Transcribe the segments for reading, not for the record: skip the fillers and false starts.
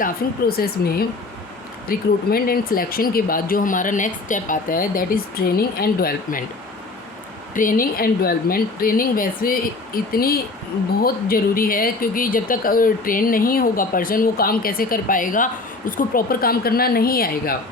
Staffing process में recruitment and selection के बाद जो हमारा नेक्स्ट स्टेप आता है that is training and development. Training and development, training वैसे इतनी बहुत ज़रूरी है क्योंकि जब तक ट्रेन नहीं होगा पर्सन वो काम कैसे कर पाएगा, उसको प्रॉपर काम करना नहीं आएगा।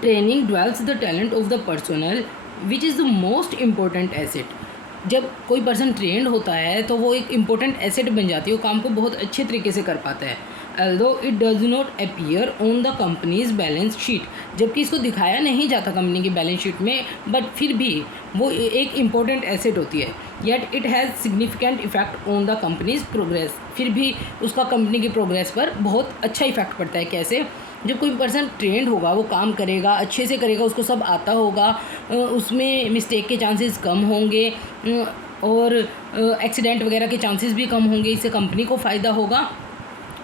Training develops the talent of the personal which is the most important asset. जब कोई पर्सन ट्रेंड होता है तो वो एक इम्पोर्टेंट एसेट बन जाती है, वो काम को बहुत अच्छे तरीके से कर पाता है। although it does not appear on the company's balance sheet, जबकि इसको दिखाया नहीं जाता कंपनी की बैलेंस शीट में, बट फिर भी वो एक इम्पोर्टेंट एसेट होती है। Yet it has significant effect on the companies progress, फिर भी उसका कंपनी की प्रोग्रेस पर बहुत अच्छा इफेक्ट पड़ता है। कैसे? जब कोई पर्सन ट्रेंड होगा वो काम करेगा, अच्छे से करेगा, उसको सब आता होगा, उसमें मिस्टेक के चांसेस कम होंगे और एक्सीडेंट वगैरह के चांसेस भी कम होंगे, इससे कंपनी को फ़ायदा होगा।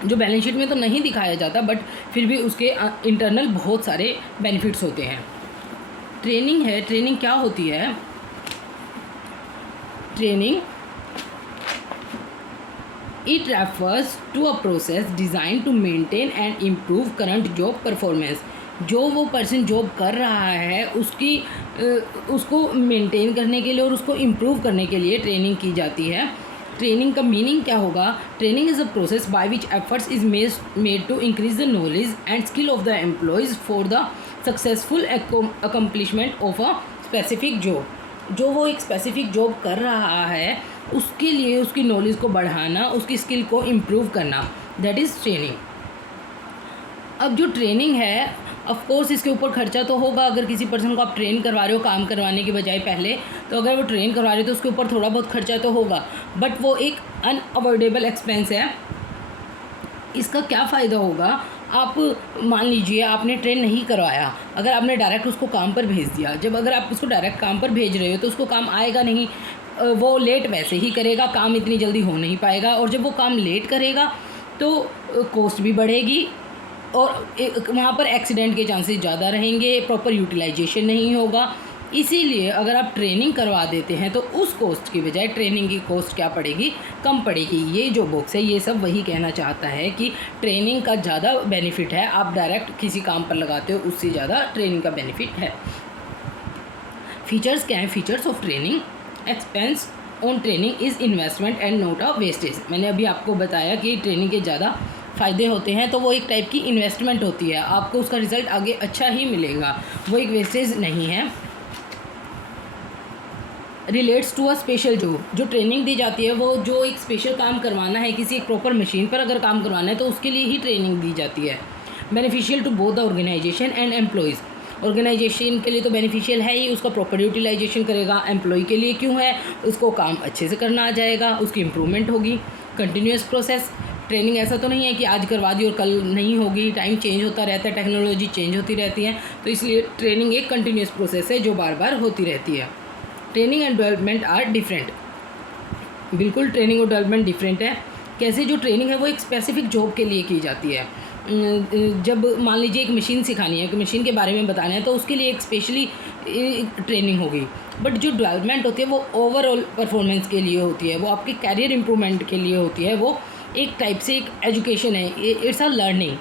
जो बैलेंस शीट में तो नहीं दिखाया जाता बट फिर भी उसके इंटरनल बहुत सारे बेनिफिट्स होते हैं। ट्रेनिंग है, ट्रेनिंग क्या होती है? Training it refers to a process design to maintain and improve current job performance. जो वो पर्सन जॉब कर रहा है उसको मेंटेन करने के लिए और उसको इम्प्रूव करने के लिए ट्रेनिंग की जाती है। ट्रेनिंग का मीनिंग क्या होगा? Training is a process by which efforts is made to increase the knowledge and skill of the employees for the successful accomplishment of a specific job. जो वो एक स्पेसिफिक जॉब कर रहा है उसके लिए उसकी नॉलेज को बढ़ाना, उसकी स्किल को इम्प्रूव करना, दैट इज़ ट्रेनिंग। अब जो ट्रेनिंग है ऑफ कोर्स इसके ऊपर खर्चा तो होगा। अगर किसी पर्सन को आप ट्रेन करवा रहे हो काम करवाने के बजाय पहले, तो अगर वो ट्रेन करवा रहे हो तो उसके ऊपर थोड़ा बहुत खर्चा तो होगा, बट वो एक अनअवॉइडेबल एक्सपेंस है। इसका क्या फ़ायदा होगा? आप मान लीजिए आपने ट्रेन नहीं करवाया, अगर आपने डायरेक्ट उसको काम पर भेज दिया, जब अगर आप उसको डायरेक्ट काम पर भेज रहे हो तो उसको काम आएगा नहीं, वो लेट वैसे ही करेगा, काम इतनी जल्दी हो नहीं पाएगा, और जब वो काम लेट करेगा तो कॉस्ट भी बढ़ेगी और वहाँ पर एक्सीडेंट के चांसेस ज़्यादा रहेंगे, प्रॉपर यूटिलाइजेशन नहीं होगा। इसीलिए अगर आप ट्रेनिंग करवा देते हैं तो उस कॉस्ट की बजाय ट्रेनिंग की कॉस्ट क्या पड़ेगी? कम पड़ेगी। ये जो बॉक्स है ये सब वही कहना चाहता है कि ट्रेनिंग का ज़्यादा बेनिफिट है। आप डायरेक्ट किसी काम पर लगाते हो उससे ज़्यादा ट्रेनिंग का बेनिफिट है। फीचर्स क्या हैं? Features of training: expense on training is investment and not a wastage. मैंने अभी आपको बताया कि ट्रेनिंग के ज़्यादा फ़ायदे होते हैं, तो वो एक टाइप की इन्वेस्टमेंट होती है, आपको उसका रिज़ल्ट आगे अच्छा ही मिलेगा, वो एक वेस्टेज नहीं है। Relates to a special job, जो ट्रेनिंग दी जाती है वो जो एक स्पेशल काम करवाना है, किसी एक प्रॉपर मशीन पर अगर काम करवाना है तो उसके लिए ही ट्रेनिंग दी जाती है। Beneficial to both the organization and employees, organization के लिए तो बेनिफिशियल है ही, उसका प्रॉपर यूटिलाइजेशन करेगा। एम्प्लॉय के लिए क्यों है? उसको काम अच्छे से करना आ जाएगा, उसकी इम्प्रूवमेंट होगी। कंटिन्यूस प्रोसेस, ट्रेनिंग ऐसा तो नहीं है कि आज करवा दी और कल नहीं होगी, टाइम चेंज होता रहता है, टेक्नोलॉजी चेंज होती रहती है, तो इसलिए ट्रेनिंग एक कंटिन्यूस प्रोसेस है जो बार बार होती रहती है। Training and development are different, बिल्कुल ट्रेनिंग और डेवलपमेंट डिफरेंट है। कैसे? जो ट्रेनिंग है वो एक स्पेसिफिक जॉब के लिए की जाती है। जब मान लीजिए एक मशीन सिखानी है, कि मशीन के बारे में बताना है, तो उसके लिए एक स्पेशली ट्रेनिंग होगी। बट जो डेवलपमेंट होती है वो ओवरऑल परफॉर्मेंस के लिए होती है, वो आपके कैरियर इंप्रूवमेंट के लिए होती है, वो एक टाइप से एक एजुकेशन है, it's a learning.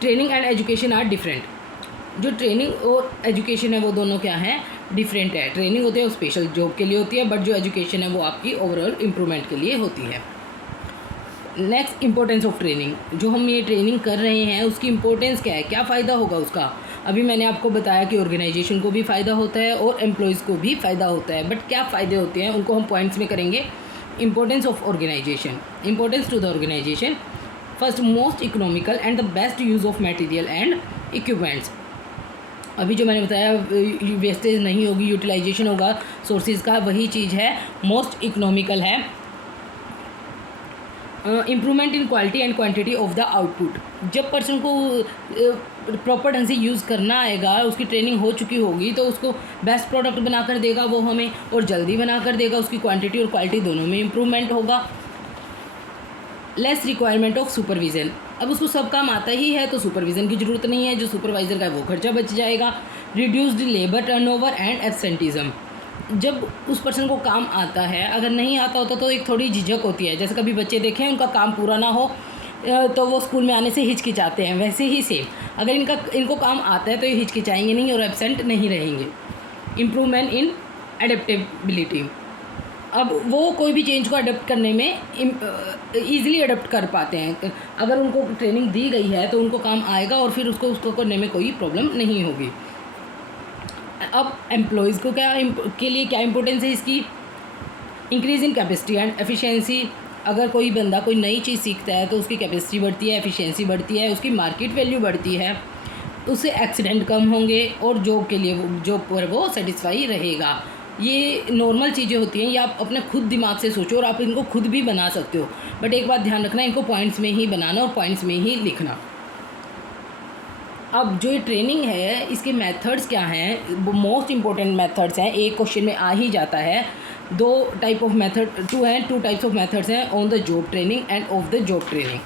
Training and education are different. जो ट्रेनिंग और एजुकेशन है वो दोनों क्या हैं? डिफरेंट है। ट्रेनिंग होती है वो स्पेशल जॉब के लिए होती है, बट जो एजुकेशन है वो आपकी ओवरऑल इम्प्रूवमेंट के लिए होती है। Next, importance of training. जो हम ये ट्रेनिंग कर रहे हैं उसकी इंपॉर्टेंस क्या है, क्या फ़ायदा होगा उसका? अभी मैंने आपको बताया कि ऑर्गेनाइजेशन को भी फ़ायदा होता है और एम्प्लॉयज़ को भी फ़ायदा होता है, बट क्या फ़ायदे होते हैं उनको हम पॉइंट्स में करेंगे। Importance of organization, importance to the organization: first, most economical and the best use of material and equipments. अभी जो मैंने बताया वेस्टेज नहीं होगी, यूटिलाइजेशन होगा सोर्सेज का, वही चीज़ है, मोस्ट इकोनॉमिकल है। Improvement in quality and quantity of the output, जब पर्सन को प्रॉपर ढंग से यूज़ करना आएगा, उसकी ट्रेनिंग हो चुकी होगी, तो उसको बेस्ट प्रोडक्ट बना कर देगा वो हमें, और जल्दी बना कर देगा, उसकी क्वांटिटी और क्वालिटी दोनों में इम्प्रूवमेंट होगा। लेस रिक्वायरमेंट ऑफ सुपरविज़न, अब उसको सब काम आता ही है तो सुपरविज़न की ज़रूरत नहीं है, जो सुपरवाइज़र का है वो खर्चा बच जाएगा। रिड्यूस्ड लेबर टर्नओवर एंड एब्सेंटिज़म, जब उस पर्सन को काम आता है, अगर नहीं आता होता तो एक थोड़ी झिझक होती है, जैसे कभी बच्चे देखें उनका काम पूरा ना हो तो वो स्कूल में आने से हिचकिचाते हैं, वैसे ही सेम अगर इनको काम आता है तो ये हिचकिचाएंगे नहीं और एब्सेंट नहीं रहेंगे। इम्प्रूवमेंट इन एडेप्टेबिलिटी, अब वो कोई भी चेंज को अडेप्ट करने में ईज़िली अडेप्ट कर पाते हैं। अगर उनको ट्रेनिंग दी गई है तो उनको काम आएगा और फिर उसको करने में कोई प्रॉब्लम नहीं होगी। अब एम्प्लॉयज़ को के लिए क्या इंपॉर्टेंस है इसकी? Increase in capacity and efficiency. अगर कोई बंदा कोई नई चीज़ सीखता है तो उसकी कैपेसिटी बढ़ती है, एफिशिएंसी बढ़ती है, उसकी मार्केट वैल्यू बढ़ती है, उससे एक्सीडेंट कम होंगे और जॉब के लिए जॉब पर वो सेटिस्फाई रहेगा। ये नॉर्मल चीज़ें होती हैं, ये आप अपने खुद दिमाग से सोचो और आप इनको खुद भी बना सकते हो, बट एक बात ध्यान रखना, इनको पॉइंट्स में ही बनाना और पॉइंट्स में ही लिखना। अब जो ये ट्रेनिंग है इसके मेथड्स क्या हैं? मोस्ट इम्पोर्टेंट मेथड्स हैं, एक क्वेश्चन में आ ही जाता है। दो type of method two types of methods हैं, on the job training and off the job training.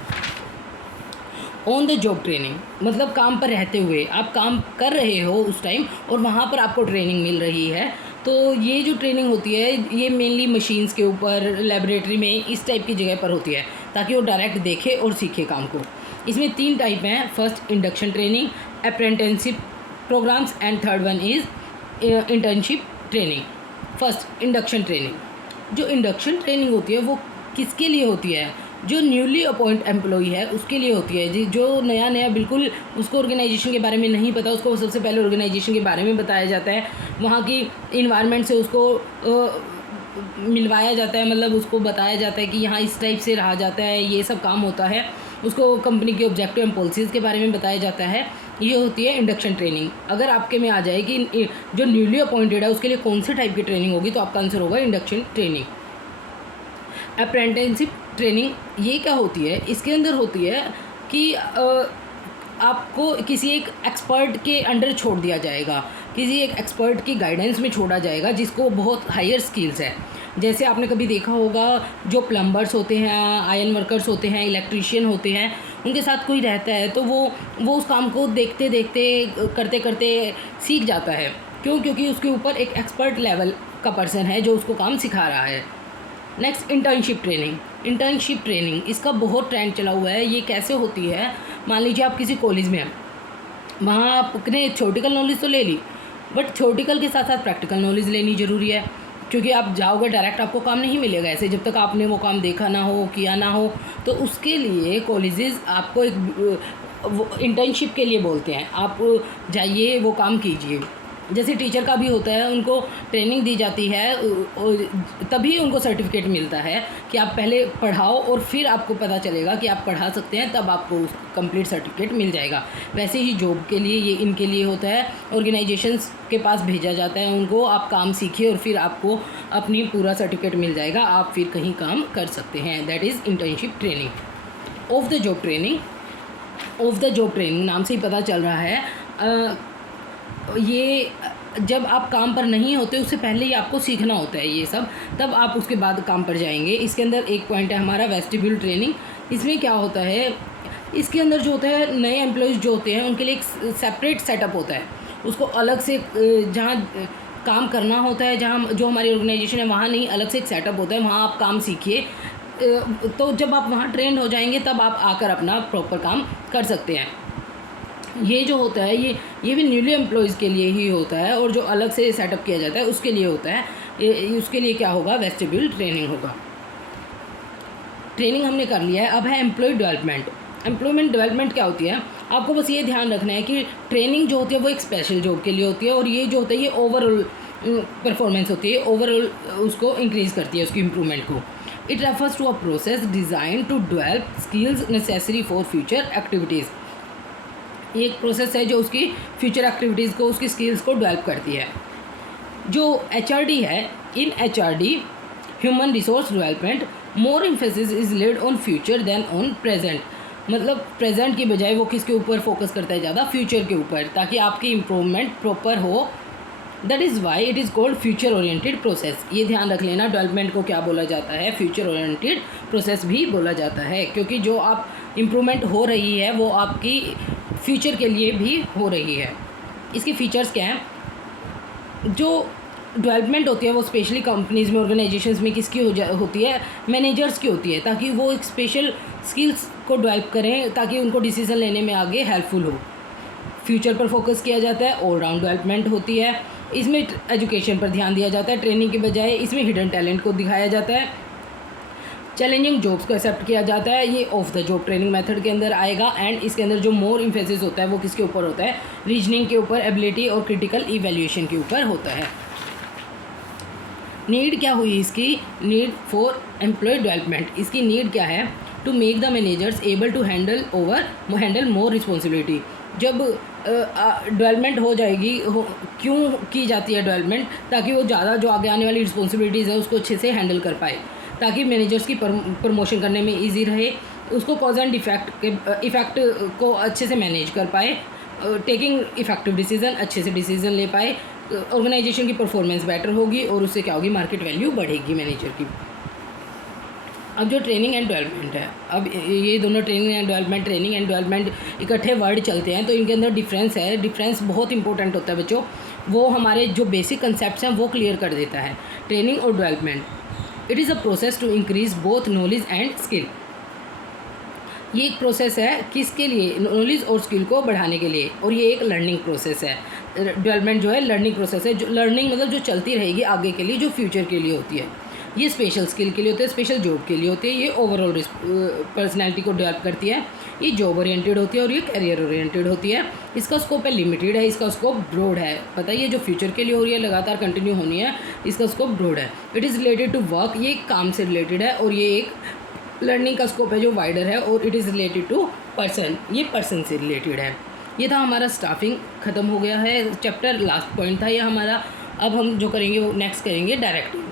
On the job training मतलब काम पर रहते हुए, आप काम कर रहे हो उस टाइम और वहाँ पर आपको ट्रेनिंग मिल रही है, तो ये जो ट्रेनिंग होती है ये मेनली मशीन्स के ऊपर, लेबोरेटरी में, इस टाइप की जगह पर होती है ताकि वो डायरेक्ट देखे और सीखे काम को। इसमें 3 टाइप हैं, first induction training, apprenticeship programs and third one is internship training. First induction training, जो इंडक्शन ट्रेनिंग होती है वो किसके लिए होती है? जो न्यूली अपॉइंट एम्प्लॉई है उसके लिए होती है, जो नया बिल्कुल उसको ऑर्गेनाइजेशन के बारे में नहीं पता, उसको सबसे पहले ऑर्गेनाइजेशन के बारे में बताया जाता है, वहाँ की इन्वायरमेंट से उसको मिलवाया जाता है, मतलब उसको बताया जाता है कि यहाँ इस टाइप से रहा जाता है, ये सब काम होता है, उसको कंपनी के ऑब्जेक्टिव एंड पॉलिसीज़ के बारे में बताया जाता है। ये होती है इंडक्शन ट्रेनिंग। अगर आपके में आ जाए कि जो न्यूली अपॉइंटेड है उसके लिए कौन से टाइप की ट्रेनिंग होगी, तो आपका आंसर होगा इंडक्शन ट्रेनिंग। अप्रेंटिसशिप ट्रेनिंग ये क्या होती है? इसके अंदर होती है कि आपको किसी एक एक्सपर्ट के अंडर छोड़ दिया जाएगा, किसी एक एक्सपर्ट की गाइडेंस में छोड़ा जाएगा जिसको बहुत हायर स्किल्स है। जैसे आपने कभी देखा होगा जो प्लम्बर्स होते हैं, आयरन वर्कर्स होते हैं, इलेक्ट्रीशियन होते हैं, उनके साथ कोई रहता है तो वो उस काम को देखते देखते करते करते सीख जाता है। क्यों? क्योंकि उसके ऊपर एक एक्सपर्ट लेवल का पर्सन है जो उसको काम सिखा रहा है। Next internship training. Internship training इसका बहुत ट्रेंड चला हुआ है। ये कैसे होती है? मान लीजिए आप किसी कॉलेज में हैं, वहाँ आपने थ्योरेटिकल नॉलेज तो ले ली, बट थ्योरेटिकल के साथ साथ प्रैक्टिकल नॉलेज लेनी ज़रूरी है, क्योंकि आप जाओगे डायरेक्ट आपको काम नहीं मिलेगा ऐसे, जब तक आपने वो काम देखा ना हो, किया ना हो। तो उसके लिए कॉलेजेस आपको एक इंटर्नशिप के लिए बोलते हैं, आप जाइए वो काम कीजिए। जैसे टीचर का भी होता है, उनको ट्रेनिंग दी जाती है तभी उनको सर्टिफिकेट मिलता है कि आप पहले पढ़ाओ और फिर आपको पता चलेगा कि आप पढ़ा सकते हैं, तब आपको कंप्लीट सर्टिफिकेट मिल जाएगा। वैसे ही जॉब के लिए ये इनके लिए होता है, ऑर्गेनाइजेशंस के पास भेजा जाता है उनको, आप काम सीखिए और फिर आपको अपनी पूरा सर्टिफिकेट मिल जाएगा, आप फिर कहीं काम कर सकते हैं। That is internship training. Of the job training, of the job training नाम से ही पता चल रहा है, ये जब आप काम पर नहीं होते उससे पहले ही आपको सीखना होता है ये सब, तब आप उसके बाद काम पर जाएंगे। इसके अंदर एक पॉइंट है हमारा वेस्टिब्यूल ट्रेनिंग। इसमें क्या होता है, इसके अंदर जो होता है नए एम्प्लॉयज़ जो होते हैं उनके लिए एक सेपरेट सेटअप होता है, उसको अलग से जहाँ काम करना होता है, जहाँ जो हमारी ऑर्गेनाइजेशन है वहाँ नहीं, अलग से एक सेटअप होता है, वहाँ आप काम सीखिए। तो जब आप वहाँ ट्रेंड हो जाएंगे तब आप आकर अपना प्रॉपर काम कर सकते हैं। ये जो होता है ये भी न्यूली एम्प्लॉयज़ के लिए ही होता है, और जो अलग से सेटअप किया जाता है उसके लिए होता है। उसके लिए क्या होगा? वेस्टिब्यूल ट्रेनिंग होगा। ट्रेनिंग हमने कर लिया है, अब है एम्प्लॉय डेवलपमेंट। एम्प्लॉयमेंट डेवलपमेंट क्या होती है? आपको बस ये ध्यान रखना है कि ट्रेनिंग जो होती है वो एक स्पेशल जॉब के लिए होती है, और ये जो होता है ये ओवरऑल परफॉर्मेंस होती है, ओवरऑल उसको इंक्रीज़ करती है, उसकी इम्प्रूवमेंट को। It refers to a process design to develop skills necessary for future activities. ये एक प्रोसेस है जो उसकी फ्यूचर एक्टिविटीज़ को, उसकी स्किल्स को डेवलप करती है। जो HRD है, in HRD human resource development more emphasis is laid on future than on present. मतलब प्रेजेंट की बजाय वो किसके ऊपर फोकस करता है ज़्यादा? फ्यूचर के ऊपर, ताकि आपकी इम्प्रूवमेंट प्रॉपर हो। That is why it is called future oriented process. ये ध्यान रख लेना, डेवलपमेंट को क्या बोला जाता है? फ्यूचर ओरिएंटेड प्रोसेस भी बोला जाता है, क्योंकि जो आप इम्प्रूवमेंट हो रही है वो आपकी फ्यूचर के लिए भी हो रही है। इसकी फ़ीचर्स क्या हैं? जो डेवलपमेंट होती है वो स्पेशली कंपनीज़ में, ऑर्गेनाइजेशंस में किसकी होती है, मैनेजर्स की होती है, ताकि वो एक स्पेशल स्किल्स को डेवलप करें ताकि उनको डिसीजन लेने में आगे हेल्पफुल हो। फ्यूचर पर फोकस किया जाता है, ऑल राउंड डेवलपमेंट होती है। इसमें एजुकेशन पर ध्यान दिया जाता है, ट्रेनिंग के बजाय इसमें हिडन टैलेंट को दिखाया जाता है। चैलेंजिंग जॉब्स को एक्सेप्ट किया जाता है, ये of the job training method के अंदर आएगा। एंड इसके अंदर जो मोर इम्फेसिस होता है वो किसके ऊपर होता है, रीजनिंग के ऊपर, एबिलिटी और क्रिटिकल इवैल्यूएशन के ऊपर होता है। नीड क्या हुई इसकी, नीड फॉर एम्प्लॉय डेवलपमेंट। इसकी नीड क्या है, to make the managers able to handle more responsibility. जब डेवलपमेंट हो जाएगी, क्यों की जाती है डेवलपमेंट, ताकि वो ज़्यादा जो आगे आने वाली रिस्पॉन्सिबिलिटीज़ हैं उसको अच्छे से हैंडल कर पाए, ताकि मैनेजर्स की प्रमोशन करने में ईजी रहे, उसको कॉज एंड इफ़ेक्ट को अच्छे से मैनेज कर पाए, टेकिंग इफ़ेक्टिव डिसीजन, अच्छे से डिसीजन ले पाए, ऑर्गेनाइजेशन की परफॉर्मेंस बेटर होगी और उससे क्या होगी, मार्केट वैल्यू बढ़ेगी मैनेजर की। अब जो ट्रेनिंग एंड डेवलपमेंट है, अब ये दोनों ट्रेनिंग एंड डेवलपमेंट इकट्ठे वर्ड चलते हैं तो इनके अंदर डिफरेंस है। डिफरेंस बहुत इंपॉर्टेंट होता है बच्चों, वो हमारे जो बेसिक कंसेप्ट हैं वो क्लियर कर देता है। ट्रेनिंग और development, it is a process to increase both knowledge and skill. ये एक प्रोसेस है किसके लिए, नॉलेज और स्किल को बढ़ाने के लिए, और ये एक लर्निंग प्रोसेस है। डेवलपमेंट जो है लर्निंग प्रोसेस है, जो लर्निंग मतलब जो चलती रहेगी आगे के लिए, जो फ्यूचर के लिए होती है। ये स्पेशल स्किल के लिए होते हैं, स्पेशल जॉब के लिए होती है। ये ओवरऑल पर्सनैलिटी को डेवलप करती है। ये जॉब ओरिएंटेड होती है और ये करियर ओरिएंटेड होती है। इसका स्कोप है लिमिटेड है, इसका स्कोप ब्रॉड है। पता है ये जो फ्यूचर के लिए हो रही है, लगातार कंटिन्यू होनी है, इसका स्कोप ब्रॉड है। It is related to work, ये काम से रिलेटेड है, और ये एक लर्निंग का स्कोप है जो वाइडर है, और it is related to person, ये पर्सन से रिलेटेड है। ये था हमारा स्टाफिंग, ख़त्म हो गया है चैप्टर, लास्ट पॉइंट था ये हमारा। अब हम जो करेंगे वो नेक्स्ट करेंगे डायरेक्टिव।